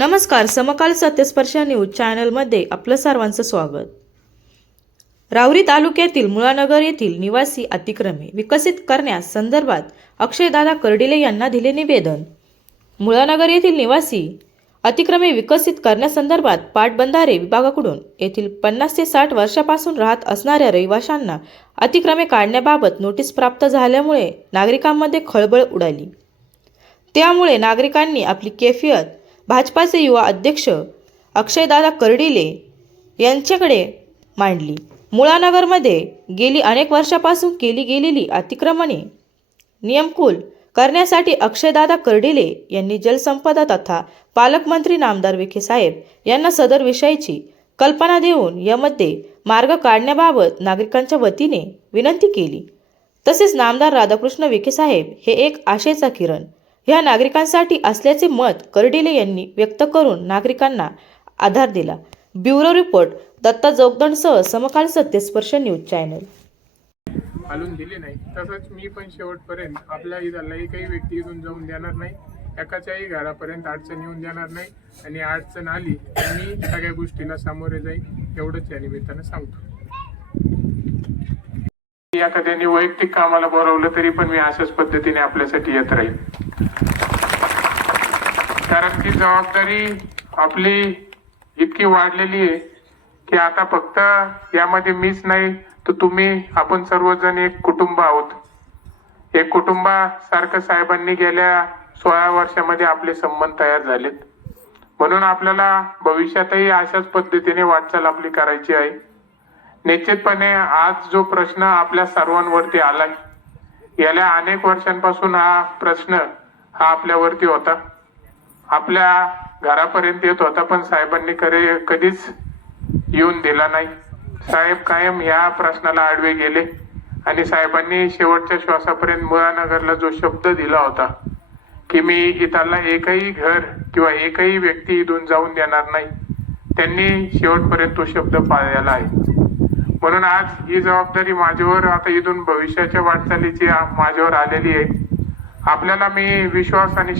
नमस्कार, समकाल सत्यस्पर्श न्यूज चॅनलमध्ये आपलं सर्वांचं स्वागत। राहुरी तालुक्यातील मुळानगर येथील निवासी अतिक्रमे विकसित करण्यास संदर्भात अक्षयदादा कर्डिले यांना दिले निवेदन। मुळानगर येथील निवासी अतिक्रमे विकसित करण्यासंदर्भात पाटबंधारे विभागाकडून येथील 50 ते 60 वर्षापासून राहत असणाऱ्या रहिवाशांना अतिक्रमे काढण्याबाबत नोटीस प्राप्त झाल्यामुळे नागरिकांमध्ये खळबळ उडाली। त्यामुळे नागरिकांनी आपली कैफियत भाजपाचे युवा अध्यक्ष अक्षयदादा कर्डिले यांच्याकडे मांडली। मुळानगरमध्ये गेली अनेक वर्षापासून केली गेलेली अतिक्रमणे नियमकुल करण्यासाठी अक्षयदादा कर्डिले यांनी जलसंपदा तथा पालकमंत्री नामदार विखे साहेब यांना सदर विषयाची कल्पना देऊन यामध्ये मार्ग काढण्याबाबत नागरिकांच्या वतीने विनंती केली। तसेच नामदार राधाकृष्ण विखे साहेब हे एक आशेचा किरण ह्या नागरिकांसाठी असल्याचे मत कर्डिले यांनी व्यक्त करून नागरिकांना आधार दिला। ब्युरो रिपोर्ट दत्ता जोगदंडसह समकाल सत्यस्पर्श न्यूज चॅनल। घालून दिले नाही तसंच मी पण शेवटपर्यंत आपल्या इथला एकही व्यक्ती इथून जाऊन देणार नाही, एकाच्याही घरापर्यंत अडचण येऊन देणार नाही आणि अडचण आली तर मी सगळ्या गोष्टीला सामोरे जाईन एवढंच या निमित्तानं सांगतो। एखाद्याने वैयक्तिक कामाला बोलावलं तरी पण मी अशाच पद्धतीने आपल्यासाठी येत राहील, कारण ती जबाबदारी आपली इतकी वाढलेली आहे की आता फक्त यामध्ये मीच नाही तर तुम्ही आपण सर्वजण एक कुटुंब आहोत। एक कुटुंबासारखं साहेबांनी गेल्या 16 वर्षामध्ये आपले संबंध तयार झालेत, म्हणून आपल्याला भविष्यातही अशाच पद्धतीने वाटचाल आपली करायची आहे। निश्चितपणे आज जो प्रश्न आपल्या सर्वांवरती आलाय, गेल्या अनेक वर्षांपासून हा प्रश्न आपल्यावरती होता, आपल्या घरापर्यंत येत होता, पण साहेबांनी कधीच येऊन दिला नाही। साहेब कायम या प्रश्नाला आडवे गेले आणि साहेबांनी शेवटच्या श्वासापर्यंत मुळानगरला जो शब्द दिला होता की मी इथला एकही घर किंवा एकही व्यक्ती इथून जाऊन देणार नाही, त्यांनी शेवटपर्यंत तो शब्द पाळलेला आहे। म्हणून आज ही जबाबदारी माझ्यावर आता इथून भविष्याच्या वाटचालीची माझ्यावर आलेली आहे। आपल्याला मी विश्वास आणि